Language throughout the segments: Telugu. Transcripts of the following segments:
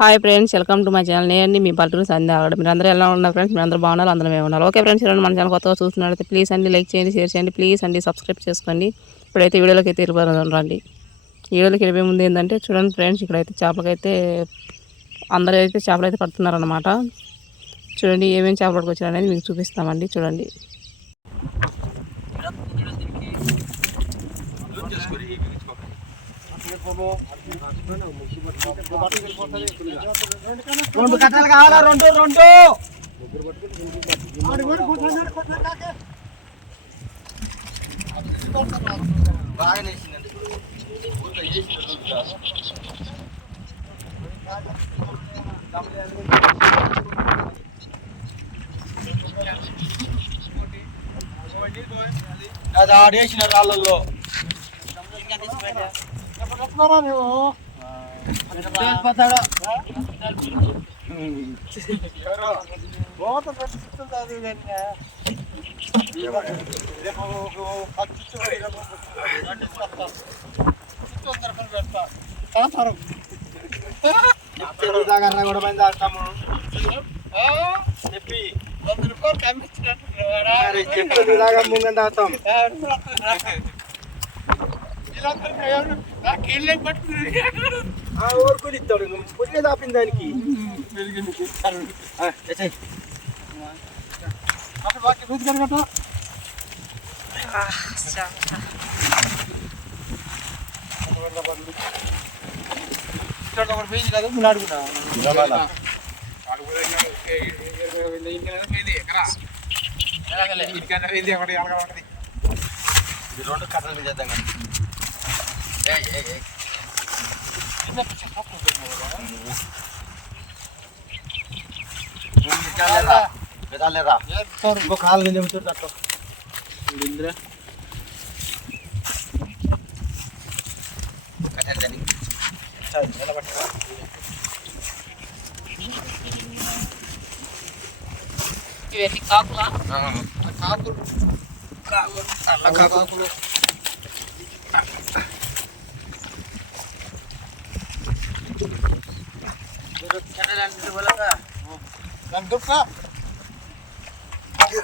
Hi friends, welcome to my channel. నేను మీ పల్లెటూరు సంధ్య. మీరు అందరూ ఎలా ఉన్నారు ఫ్రెండ్స్? మీరు అందరూ బాగున్నారు, అందరూ మేము ఉన్నారు. ఓకే ఫ్రెండ్స్, ఈరోజు మన ఛానల్ కొత్తగా చూస్తున్నట్లయితే ప్లీజ్ అండి లైక్ చేయండి, షేర్ చేయండి, ప్లీజ్ అండి సబ్స్క్రైబ్ చేసుకోండి. ఇప్పుడైతే వీడియోలోకి అయితే రండి. వీడియోలోకి వెళ్ళే ముందు ఏంటంటే చూడండి ఫ్రెండ్స్, ఇక్కడైతే చేపలకైతే అందరూ అయితే చేపలు అయితే పడుతున్నారనమాట. చూడండి ఏమేమి చేపలు పట్టుకొచ్చారు అనేది మీకు చూపిస్తామండి. చూడండి రెండు కట్టలు కావాలా? రెండు రెండు అది ఆడేసిన రాళ్ళల్లో కూడా మంది ఆడతాము చెప్పి చెప్పేదాకా ముంగంత ఆడతాం. ఊరుకొని ఇస్తాడు పుట్టిన దాపింది దానికి. రెండు కథలు చేద్దాం లేదా ఇంకో కాలు కింద అట్లా ఇవన్నీ కాకులా? కాకులు కాకులు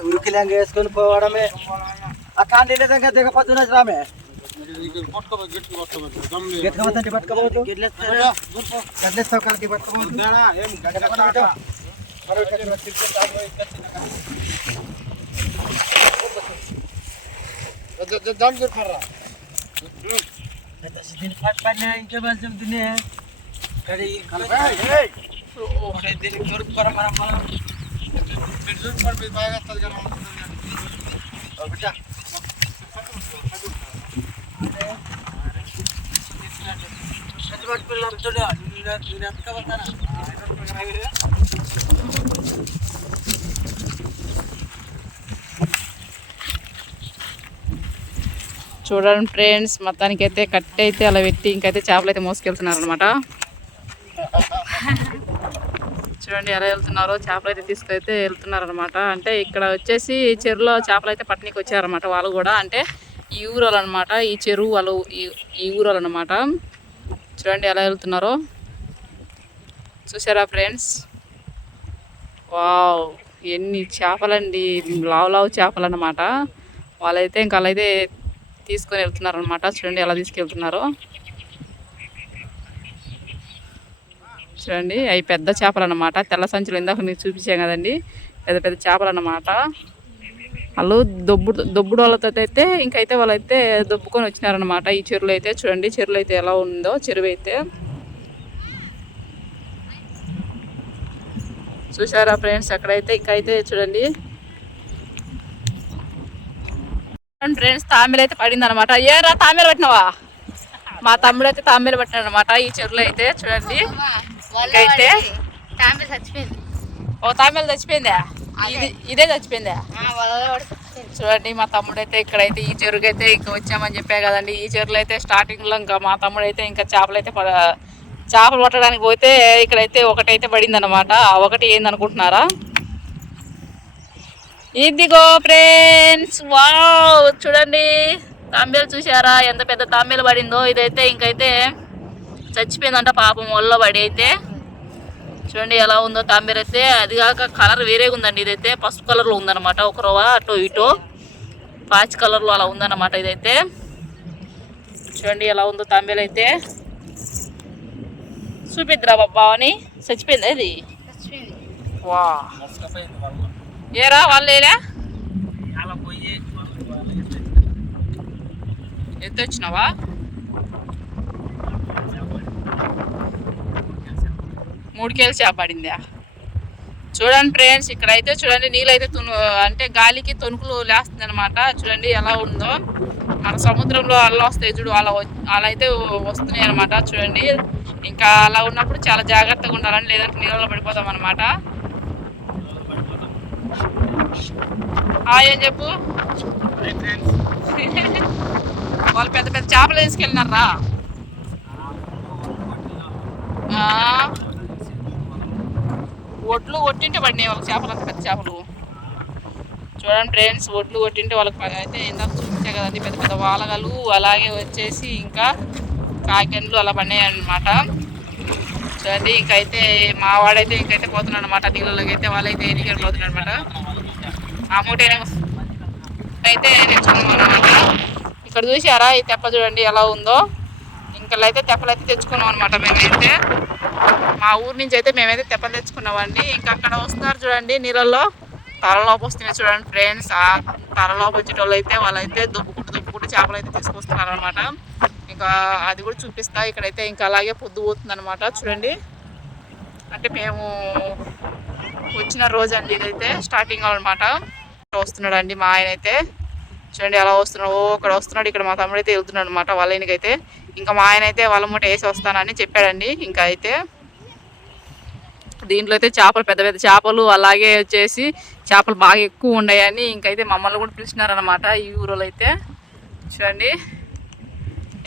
ఉరికిలాంగా వేసుకొని పోవడమే. ఆ కాండి లేదంగా దిగపోతున్నా రామే గట్టిపోతుంది పట్టుకోవద్దు. గడ్లేస్తావు కలికి పట్టుకోవద్దు. ఇంకే తినే చూడండి ఫ్రెండ్స్, మొత్తానికి అయితే కట్టె అయితే అలా పెట్టి ఇంకైతే చేపలు అయితే మోసుకెళ్తున్నారు అనమాట. చూడండి ఎలా వెళ్తున్నారో, చేపలు అయితే తీసుకైతే వెళ్తున్నారు అనమాట. అంటే ఇక్కడ వచ్చేసి చెరువులో చేపలు అయితే పట్టణీకి వచ్చారనమాట వాళ్ళు కూడా. అంటే ఈ ఊరోళ్ళు అనమాట, ఈ చెరువు వాళ్ళు ఈ ఊరోళ్ళు అనమాట. చూడండి ఎలా వెళ్తున్నారో, చూసారా ఫ్రెండ్స్? వావ్, ఎన్ని చేపలండి, లావు చేపలు అనమాట. వాళ్ళైతే ఇంకా అలా అయితే తీసుకొని వెళ్తున్నారు అనమాట. చూడండి ఎలా తీసుకెళ్తున్నారో. చూడండి అవి పెద్ద చేపలు అన్నమాట. తెల్ల సంచులు ఇందాక మీకు చూపించాం కదండి, పెద్ద పెద్ద చేపలు అన్నమాట. వాళ్ళు దొబ్బుడు వాళ్ళతో అయితే ఇంకైతే వాళ్ళైతే దొబ్బుకొని వచ్చినారనమాట ఈ చెరువులో అయితే. చూడండి చెరువులో అయితే ఎలా ఉందో చెరువు అయితే. చూసారా ఫ్రెండ్స్? అక్కడైతే ఇంకైతే చూడండి ఫ్రెండ్స్, తామేలు అయితే పడింది అనమాట. ఏరా తామేలు పట్టినావా? మా తమ్ముడు అయితే తామేలు పట్టినాడు అనమాట ఈ చెరువులో అయితే. చూడండి ఇంకైతే ఓ తామేలు చచ్చిపోయిందా? ఇదే చచ్చిపోయిందా? చూడండి మా తమ్ముడు అయితే ఇక్కడైతే ఈ చెరువుకి అయితే ఇంకా వచ్చామని చెప్పా కదండి. ఈ చెరువులో అయితే స్టార్టింగ్ లో ఇంకా మా తమ్ముడు అయితే ఇంకా చేపలు పట్టడానికి పోతే ఇక్కడైతే ఒకటైతే పడింది అనమాట. ఒకటి ఏందనుకుంటున్నారా? ఇదిగో ఫ్రెండ్స్, వావ్ చూడండి తాంబేలు చూసారా ఎంత పెద్ద తాంబేలు పడిందో. ఇదైతే ఇంకైతే చచ్చిపోయిందంట పాపం ఒళ్ళో పడి అయితే. చూడండి ఎలా ఉందో తాంబేరు అయితే. అది కాక కలర్ వేరేగా ఉందండి. ఇదైతే పసుపు కలర్లో ఉందన్నమాట. ఒక రవ్వ అటో ఇటో పాచి కలర్లో అలా ఉందన్నమాట. ఇదైతే చూడండి ఎలా ఉందో తాంబేరు అయితే. చూపిద్దిరా బాబా అని చచ్చిపోయిందా ఇది? వా ఏరా వాళ్ళేలా ఎత్తి వచ్చినావా? మూడు కేలు చేప పడిందా? చూడండి ఫ్రెండ్స్, ఇక్కడైతే చూడండి నీళ్ళు అయితే అంటే గాలికి తొణుకులు లేస్తుంది అనమాట. చూడండి ఎలా ఉందో. మన సముద్రంలో అలా వస్తాయి చూడు, అలా అయితే వస్తున్నాయి అనమాట. చూడండి ఇంకా అలా ఉన్నప్పుడు చాలా జాగ్రత్తగా ఉండాలని, లేదంటే నీళ్ళలో పడిపోతాం అనమాట. ఏం చెప్పు. వాళ్ళు పెద్ద పెద్ద చేపలు వేసుకెళ్ళినారా? ఒడ్లు కొట్టింటే పడినాయి వాళ్ళకి చేపలు, అంత పెద్ద చేపలు. చూడండి ఫ్రెండ్స్, ఒడ్లు కొట్టింటే వాళ్ళకి అయితే ఇందాక చూపించే కదండి పెద్ద పెద్ద వాలగలు, అలాగే వచ్చేసి ఇంకా కాకిండ్లు అలా పడినాయి అనమాట. చూడండి ఇంకైతే మా వాడైతే ఇంకైతే పోతున్నాడు అనమాట నీళ్ళలోకి అయితే. వాళ్ళైతే ఎన్నికలు పోతున్నాడు అనమాట. ఆ మూట అయితే తెచ్చుకున్నాం అనమాట. ఇక్కడ చూసారా ఈ తెప్ప చూడండి ఎలా ఉందో. ఇంకా అయితే తెప్పలు అయితే తెచ్చుకున్నాం అనమాట మేమైతే. మా ఊరు నుంచి అయితే మేమైతే తెప్పలు తెచ్చుకున్నామండి. ఇంకా అక్కడ వస్తున్నారు చూడండి నీళ్ళల్లో, తలలోపు వస్తున్నాయి చూడండి ఫ్రెండ్స్. ఆ తలలోపు వచ్చేటోళ్ళు అయితే వాళ్ళైతే దుప్పుకుంటూ చేపలు అయితే తీసుకొస్తున్నారు అనమాట. ఇంకా అది కూడా చూపిస్తా. ఇక్కడైతే ఇంకా అలాగే పొద్దు పోతుంది అనమాట. చూడండి అంటే మేము వచ్చిన రోజు అండి ఇదైతే స్టార్టింగ్ అనమాట. వస్తున్నాడు అండి మా ఆయన అయితే. చూడండి ఎలా వస్తున్నాడు. అక్కడ వస్తున్నాడు. ఇక్కడ మా తమ్ముడు అయితే వెళ్తున్నాడు అనమాట వాళ్ళ ఆయనకైతే. ఇంకా మా ఆయన అయితే వాళ్ళ మూట వేసి వస్తానని చెప్పాడండి. ఇంకా అయితే దీంట్లో అయితే చేపలు పెద్ద పెద్ద చేపలు, అలాగే వచ్చేసి చేపలు బాగా ఎక్కువ ఉన్నాయని ఇంకైతే మమ్మల్ని కూడా పిలిచినారనమాట ఈ ఊరిలో అయితే. చూడండి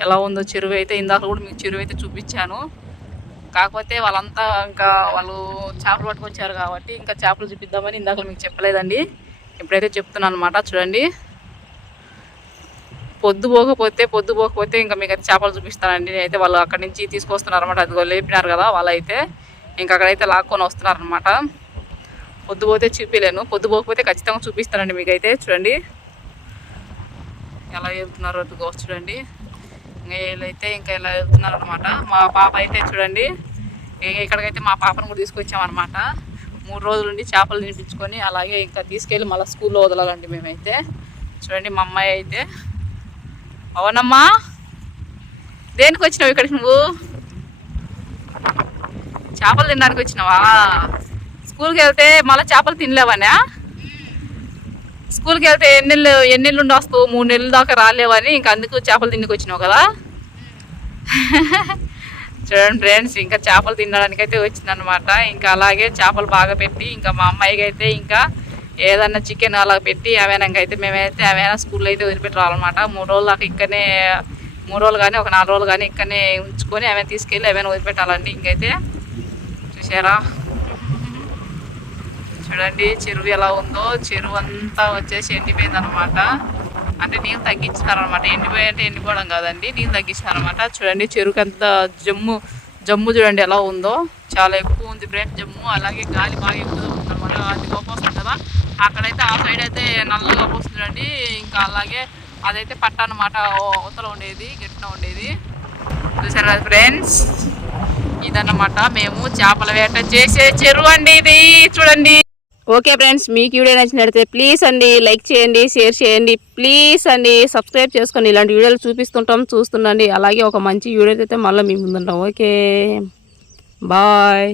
ఎలా ఉందో చెరువు అయితే. ఇందాక కూడా మీకు చెరువు అయితే చూపించాను. కాకపోతే వాళ్ళంతా ఇంకా వాళ్ళు చేపలు పట్టుకొచ్చారు కాబట్టి ఇంకా చేపలు చూపిద్దామని ఇందాక మీకు చెప్పలేదండి. ఇప్పుడైతే చెప్తున్నాను అనమాట. చూడండి పొద్దు పోకపోతే ఇంకా మీకు అయితే చేపలు చూపిస్తానండి. నేనైతే వాళ్ళు అక్కడి నుంచి తీసుకొస్తున్నారు అనమాట. అది లేపినారు కదా వాళ్ళైతే. ఇంకా అక్కడైతే లాక్కొని వస్తున్నారు అనమాట. పొద్దు పోతే చూపించలేను, పొద్దు పోకపోతే ఖచ్చితంగా చూపిస్తానండి మీకైతే. చూడండి ఎలా వెళ్తున్నారు అటుగా చూడండి. ఇంకా వీళ్ళైతే ఇంకా ఇలా వెళ్తున్నారు అనమాట. మా పాప అయితే చూడండి ఇక్కడికైతే మా పాపను కూడా తీసుకొచ్చామన్నమాట. 3 రోజుల నుండి చేపలు తినిపించుకొని అలాగే ఇంకా తీసుకెళ్ళి మళ్ళీ స్కూల్లో వదలాలండి మేమైతే. చూడండి మా అమ్మాయి అయితే. అవునమ్మా, దేనికి వచ్చినావు ఇక్కడికి? నువ్వు చేపలు తినడానికి వచ్చినావా? స్కూల్కి వెళ్తే మళ్ళీ చేపలు తినలేవనా? స్కూల్కి వెళ్తే ఎన్ని నెలలు ఉండి వస్తావు? 3 నెలల దాకా రాలేవని ఇంకా అందుకు చేపలు తిండికి వచ్చినావు కదా. చూడండి ఫ్రెండ్స్, ఇంకా చేపలు తినడానికి అయితే వచ్చిందనమాట. ఇంకా అలాగే చేపలు బాగా పెట్టి ఇంకా మా అమ్మాయికి అయితే ఇంకా ఏదన్నా చికెన్ అలా పెట్టి ఏమైనా అయితే మేమైతే ఏమైనా స్కూల్లో అయితే వదిలిపెట్టి రావాలన్నమాట. 3 రోజులు దాకా ఇక్కడనే 3 రోజులు కానీ ఒక 4 రోజులు కానీ ఇక్కడనే ఉంచుకొని ఏమైనా తీసుకెళ్ళి ఏమైనా వదిలిపెట్టాలండి. ఇంకైతే చూసారా చూడండి చెరువు ఎలా ఉందో. చెరువు అంతా వచ్చేసి ఎండిపోయింది అనమాట. అంటే నీళ్ళు తగ్గించినారనమాట. ఎండిపోయి ఎండిపోవడం కాదండి, నీళ్ళు తగ్గించినారనమాట. చూడండి చెరువుకి అంతా జమ్ము చూడండి ఎలా ఉందో. చాలా ఎక్కువ ఉంది ఫ్రెండ్స్ జమ్ము. అలాగే గాలి బాగా ఎక్కువ ఉందన్నమాట. అది గోపోస్తుంది కదా అక్కడైతే. ఆ సైడ్ అయితే నల్లగా పోస్తుందండి. ఇంకా అలాగే అదైతే పట్ట అనమాట. అవతల ఉండేది గట్టిన ఉండేది. చూసారు కదా ఫ్రెండ్స్, ఇదన్నమాట మేము చేపల వేట చేసే చెరువు అండి ఇది. చూడండి. ఓకే ఫ్రెండ్స్, మీకు వీడియో నచ్చినట్లయితే ప్లీజ్ అండి లైక్ చేయండి, షేర్ చేయండి, ప్లీజ్ అండి సబ్స్క్రైబ్ చేసుకోండి. ఇలాంటి వీడియోలు చూస్తుండండి. అలాగే ఒక మంచి వీడియో అయితే మళ్ళీ మీ ముందుంటాం. Okay bye.